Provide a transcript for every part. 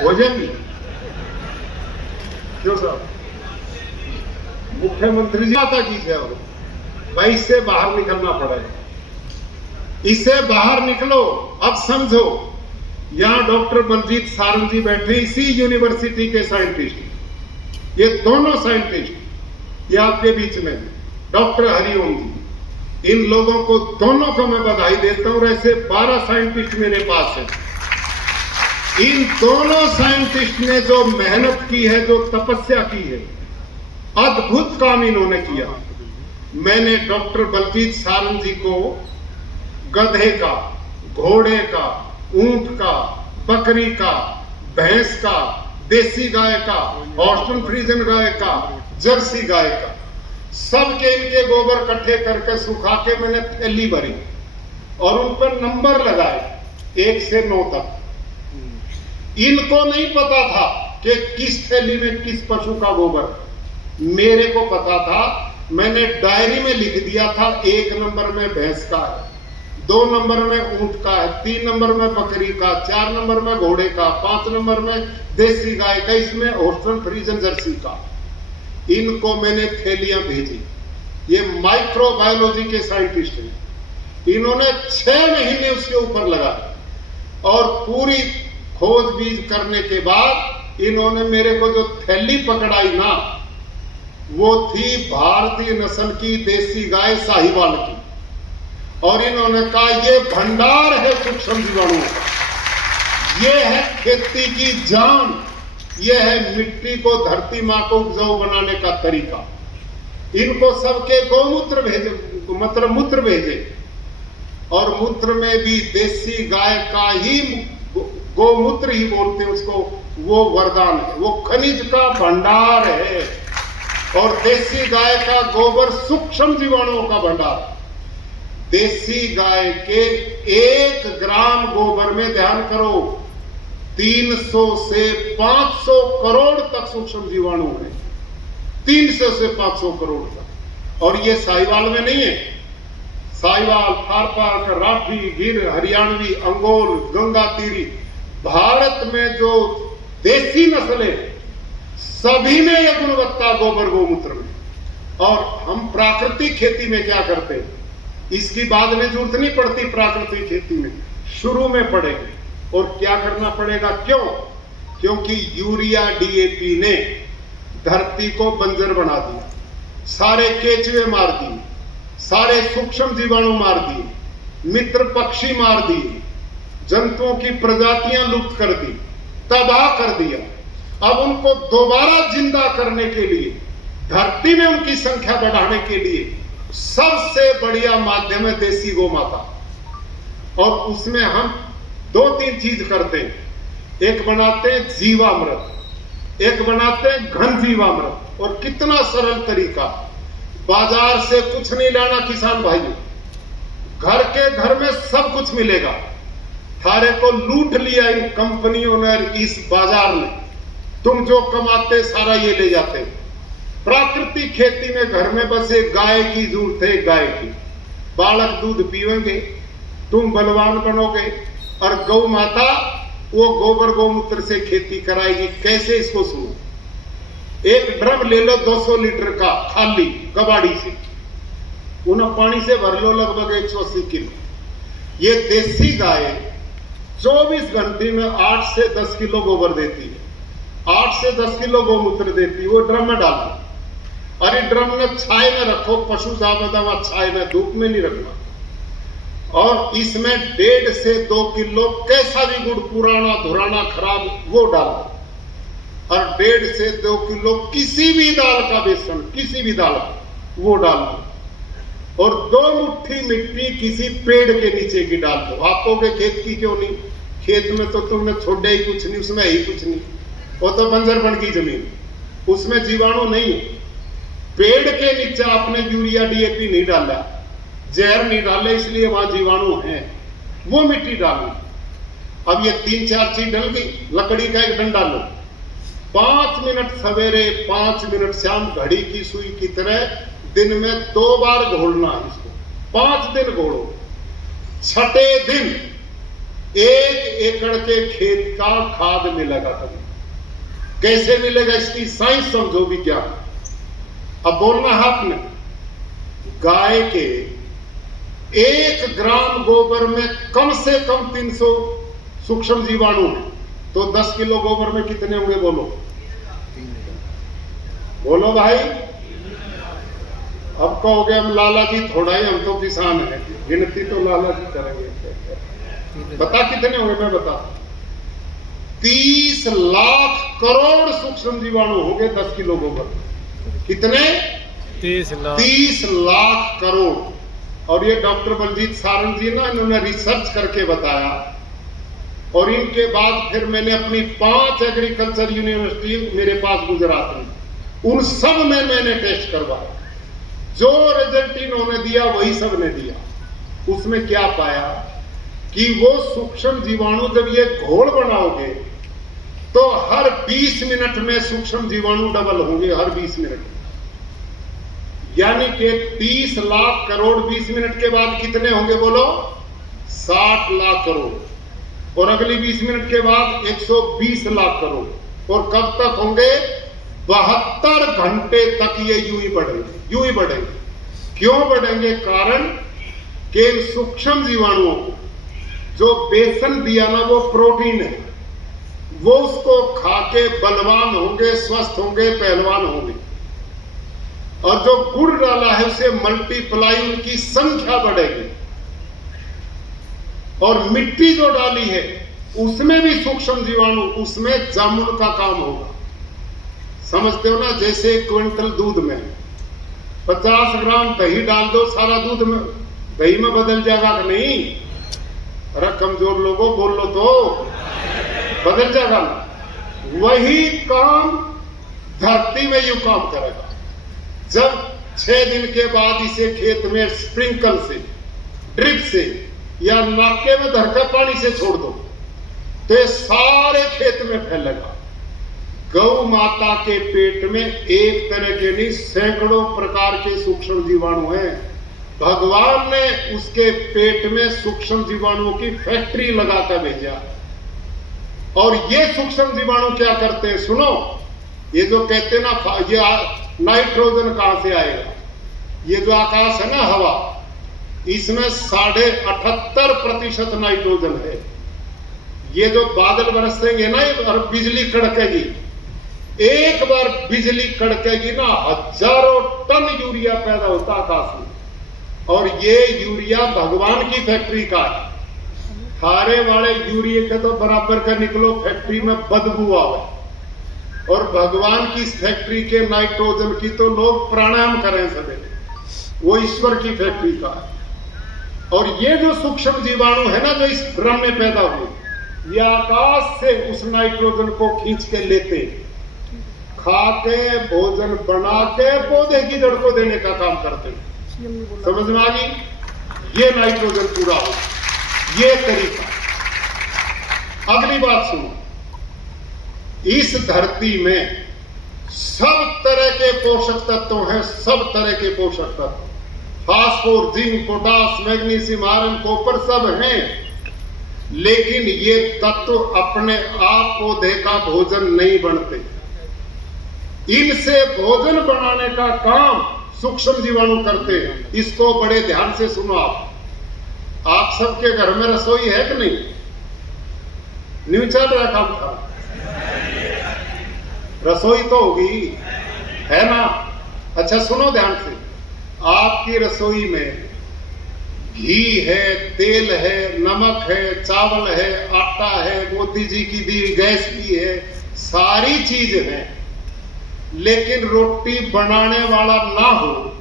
हो जाएगी क्यों साहब? मुख्यमंत्री जी माता की जय हो भाई, इससे बाहर निकलना पड़ेगा, इससे बाहर निकलो। अब समझो, यहां डॉक्टर बलजीत सारंग जी बैठे, इसी यूनिवर्सिटी के साइंटिस्ट, ये दोनों साइंटिस्ट ये आपके बीच में, डॉक्टर हरिओम जी, इन लोगों को दोनों को मैं बधाई देता हूं। ऐसे 12 साइंटिस्ट मेरे पास हैं। इन दोनों साइंटिस्ट ने जो मेहनत की है, जो तपस्या की है, अद्भुत काम इन्होंने किया। मैंने डॉक्टर बलजीत सारंग जी को गधे का, घोड़े का, ऊंट का, बकरी का, भैंस का, देसी गाय का, ऑस्ट्रेलियन फ्रीजन गाय का, जर्सी गाय का, सबके इनके गोबर इकट्ठे करके सुखा के मैंने थैली भरी और उन पर नंबर लगाए 1 से 9 तक। इनको नहीं पता था कि किस थैली में किस पशु का गोबर, मेरे को पता था। मैंने डायरी में लिख दिया था 1 नंबर में भैंस का है, 2 नंबर में ऊंट का है, 3 नंबर में बकरी का, 4 नंबर में घोड़े का, 5 नंबर में देसी गाय का, इसमें ऑस्ट्रेलियन फ्रीजन जर्सी का। इनको मैंने थैलियां भेजी। ये माइक्रोबायोलॉजी के साइंटिस्ट हैं। इन्होंने 6 महीने उसके ऊपर लगाए और पूरी खोजबीन करने के बाद इन्होंने मेरे को जो थैली पकड़ाई ना, वो थी भारतीय नस्ल की देसी गाय साहिवाल की। और इन्होंने कहा ये भंडार है सूक्ष्म जीवाणुओं का, ये है खेती की जान, ये है मिट्टी को, धरती मां को उपजाऊ बनाने का तरीका। इनको सबके गौमूत्र भेजे, मतलब मूत्र भेजे, और मूत्र में भी देसी गाय का ही, गोमूत्र ही बोलते हैं उसको, वो वरदान है, वो खनिज का भंडार है। और देसी गाय का गोबर सूक्ष्म जीवाणुओं का भंडार। देसी गाय के 1 ग्राम गोबर में, ध्यान करो, 300 से 500 करोड़ तक सूक्ष्म जीवाणु हैं, 300 से 500 करोड़ तक। और ये साहिवाल में नहीं है, साहिवाल, थारपारकर, राठी, गिर, हरियाणवी, अंगोल, गंगा तीरी, भारत में जो देसी नस्लें, सभी में यह गुणवत्ता गोबर गोमूत्र में। और हम प्राकृतिक खेती में क्या करते हैं, इसकी बाद में जरूरत नहीं पड़ती, प्राकृतिक खेती में शुरू में पड़ेगी। और क्या करना पड़ेगा, क्यों? क्योंकि यूरिया डीएपी ने धरती को बंजर बना दिया, सारे केचुए मार दिए, सारे सूक्ष्म जीवाणु मार दिए, मित्र पक्षी मार दिए, जंतुओं की प्रजातियां लुप्त कर दी, तबाह कर दिया। अब उनको दोबारा जिंदा करने के लिए, धरती में उनकी संख्या बढ़ाने के लिए सबसे बढ़िया माध्यम है देसी गौ माता। और उसमें हम 2-3 चीज करते हैं। एक बनाते हैं जीवामृत, एक बनाते हैं घन जीवामृत। और कितना सरल तरीका, बाजार से कुछ नहीं लाना किसान भाइयों, घर के घर में सब कुछ मिलेगा। थारे को लूट लिया इन कंपनियों ने, इस बाजार में तुम जो कमाते सारा ये ले जाते। प्राकृतिक खेती में घर में बस एक गाय की जरूरत है, गाय की, बालक दूध पीवेंगे, तुम बलवान बनोगे। और गौ माता वो गोबर गोमूत्र से खेती कराएगी। कैसे, इसको सुनो। एक ड्रम ले लो 200 लीटर का, खाली कबाड़ी से, उन्हें पानी से भर लो, लगभग 180 किलो। ये देसी गाय 24 घंटे में 8 से 10 किलो गोबर देती है, 8 से 10 किलो गोमूत्र देती है। वो ड्रम में डालो, अरे ड्रम में छाए में रखो, पशु दावा छाए में, धूप में नहीं रखना। और इसमें 1.5 से 2 किलो कैसा भी गुड़, पुराना धुराना खराब, वो डालो। और 1.5 से 2 किलो किसी भी दाल का बेसन, किसी भी दाल का, वो डाल दो। और 2 मुट्ठी मिट्टी किसी पेड़ के नीचे की डाल दो। आप कहोगे खेत की क्यों नहीं, खेत में तो तुमने छोड़ा ही कुछ नहीं, उसमें ही कुछ नहीं, वो तो बंजर बन गई जमीन, उसमें जीवाणु नहीं है। पेड़ के नीचे आपने यूरिया डीएपी नहीं डाला, जहर नहीं डाले, इसलिए वहां जीवाणु हैं, वो मिट्टी डालनी। अब ये 3-4 चीज डल गई। लकड़ी का एक डंडा लो, 5 मिनट सवेरे, 5 मिनट शाम, घड़ी की सुई की तरह दिन में 2 बार घोलना है इसको। 5 दिन घोलो, 6ठे दिन 1 एकड़ के खेत का खाद मिलेगा कभी। कैसे मिलेगा इसकी साइंस समझो, विज्ञान। अब बोलना है आपने, गाय के 1 ग्राम गोबर में कम से कम 300 सूक्ष्म जीवाणु है, तो 10 किलो गोबर में कितने होंगे बोलो? बोलो भाई। अब कहोगे हम लाला जी थोड़ा ही, हम तो किसान हैं, गिनती तो लाला जी करेंगे। बता कितने होंगे, मैं बता। 30 लाख करोड़ सूक्ष्म जीवाणु होंगे 10 किलो गोबर। कितने? 30 लाख करोड़। और ये डॉक्टर बलजीत सारंग जी ना, इन्होंने रिसर्च करके बताया। और इनके बाद फिर मैंने अपनी 5 एग्रीकल्चर यूनिवर्सिटी मेरे पास गुजरात में, उन सब में मैंने टेस्ट करवाया। जो रिजल्ट इन्होंने दिया वही सब ने दिया। उसमें क्या पाया कि वो सूक्ष्म जीवाणु, जब ये घोल बनाओगे तो हर 20 मिनट में सूक्ष्म जीवाणु डबल होंगे, हर 20 मिनट में। यानी कि 30 लाख करोड़ 20 मिनट के बाद कितने होंगे बोलो? 60 लाख करोड़। और अगली 20 मिनट के बाद 120 लाख करोड़। और कब तक होंगे? 72 घंटे तक ये यूं ही बढ़ेंगे, यूं ही बढ़ेंगे। क्यों बढ़ेंगे? कारण कि सूक्ष्म जीवाणुओं को जो बेसन दिया ना, वो प्रोटीन है, वो उसको खा के बलवान होंगे, स्वस्थ होंगे, पहलवान होंगे। और जो गुड़ डाला है उसे मल्टीप्लाई, उनकी संख्या बढ़ेगी। और मिट्टी जो डाली है उसमें भी सूक्ष्म जीवाणु, उसमें जामुन का काम होगा। समझते हो ना? जैसे 1 क्विंटल दूध में 50 ग्राम दही डाल दो, सारा दूध में दही में बदल जाएगा कि नहीं? अरे कमजोर लोगों बोल लो तो, बदल जाएगा ना। वही काम धरती में यूं काम करेगा। जब 6 दिन के बाद इसे खेत में स्प्रिंकल से, ड्रिप से या नाके में धरकर पानी से छोड़ दो तो ये सारे खेत में फैलेगा। गौ माता के पेट में एक तरह के नहीं, सैकड़ों प्रकार के सूक्ष्म जीवाणु हैं। भगवान ने उसके पेट में सूक्ष्म जीवाणुओं की फैक्ट्री लगाकर भेजा। और ये सूक्ष्म जीवाणु क्या करते हैं सुनो। ये जो कहते ना, ये नाइट्रोजन कहां से आएगा? ये जो आकाश है ना, हवा, इसमें 78.5% नाइट्रोजन है। ये जो बादल बरसेंगे ना और बिजली कड़केगी, एक बार बिजली कड़केगी ना, हजारों टन यूरिया पैदा होता आकाश में। और ये यूरिया भगवान की फैक्ट्री का है। थारे वाले यूरिया के तो बराबर का निकलो, फैक्ट्री में बदबू आवे। और भगवान की फैक्ट्री के नाइट्रोजन की तो लोग प्राणायाम करें सवेरे, वो ईश्वर की फैक्ट्री का है। और ये जो सूक्ष्म जीवाणु है ना, जो इस ड्रम में पैदा हुए, ये आकाश से उस नाइट्रोजन को खींच के लेते, खा के भोजन बना के पौधे की जड़ को देने का काम करते। समझ में आ गई? ये नाइट्रोजन पूरा हो, ये तरीका। अगली बात सुनो, इस धरती में सब तरह के पोषक तत्व हैं, सब तरह के पोषक तत्व, phosphor, zinc, potash, magnesium, iron, copper सब हैं। लेकिन ये तत्व अपने आप पौधे का भोजन नहीं बनते। इनसे भोजन बनाने का काम सूक्ष्म जीवाणु करते हैं। इसको बड़े ध्यान से सुनो। आप सबके घर में रसोई है कि नहीं? न्यू चल रहा काम था, रसोई तो होगी, है ना? अच्छा सुनो ध्यान से। आपकी रसोई में घी है, तेल है, नमक है, चावल है, आटा है, मोदी जी की दी गैस भी है, सारी चीज है। लेकिन रोटी बनाने वाला ना हो,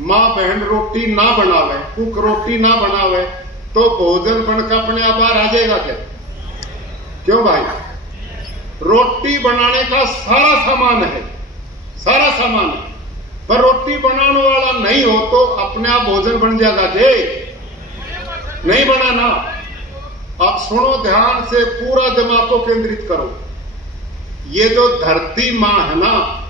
माँ बहन रोटी ना बनावे, कुक रोटी ना बनावे, तो भोजन बनकर अपने आप बाहर आ जाएगा क्या? क्यों भाई? रोटी बनाने का सारा सामान है, सारा सामान है, पर रोटी बनाने वाला नहीं हो तो अपने आप भोजन बन जाएगा के? नहीं बना ना। अब सुनो ध्यान से, पूरा दिमाग को केंद्रित करो। ये जो धरती माँ है ना,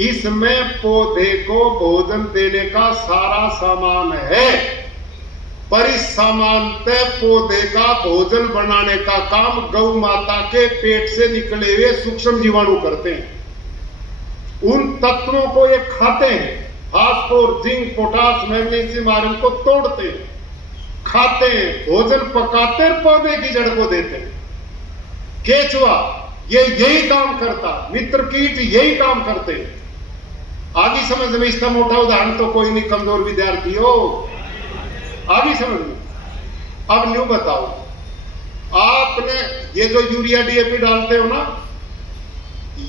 इसमें पौधे को भोजन देने का सारा सामान है। परिसामान्य पौधे का भोजन बनाने का काम गौ माता के पेट से निकले हुए सूक्ष्म जीवाणु करते हैं। उन तत्वों को ये खाते हैं, phosphor, zinc, potash, magnesium, iron को तोड़ते हैं, खाते हैं, भोजन पकाते हैं, पौधे की जड़ को देते हैं। केचुआ ये यही काम करता, मित्र कीट यही काम करते हैं। आगे समझ में, इसका मोटा उदाहरण तो कोई नहीं, कमजोर विद्यार्थी हो, आगे समझ में। अब न्यू बताओ, आपने ये जो यूरिया डीएपी डालते हो ना,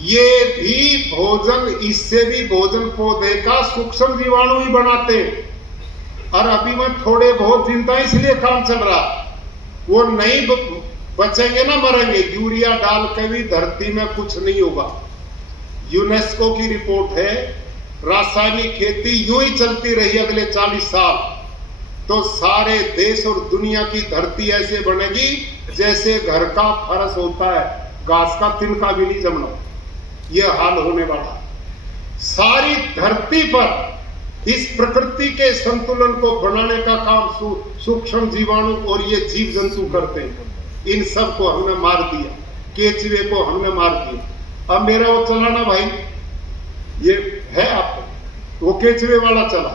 ये भी भोजन, इससे भी भोजन पौधे का सूक्ष्म जीवाणु ही बनाते हैं। और अभी मैं थोड़े बहुत जिंदा इसलिए काम चल रहा, वो नहीं बचेंगे ना मरेंगे। यूरिया डाल के भी धरती में कुछ नहीं होगा। यूनेस्को की रिपोर्ट है, रासायनिक खेती यूं ही चलती रही अगले 40 साल तो सारे देश और दुनिया की धरती ऐसे बनेगी जैसे घर का फर्श होता है, घास का तिनका भी नहीं जमना। यह हाल होने वाला। सारी धरती पर इस प्रकृति के संतुलन को बनाने का काम सूक्ष्म जीवाणु और ये जीव जंतु करते हैं। इन सब को हमने मार दिया, केचुए को हमने मार दिया। अब मेरा वो चलाना भाई, ये है आपको, वो केचुए वाला चला।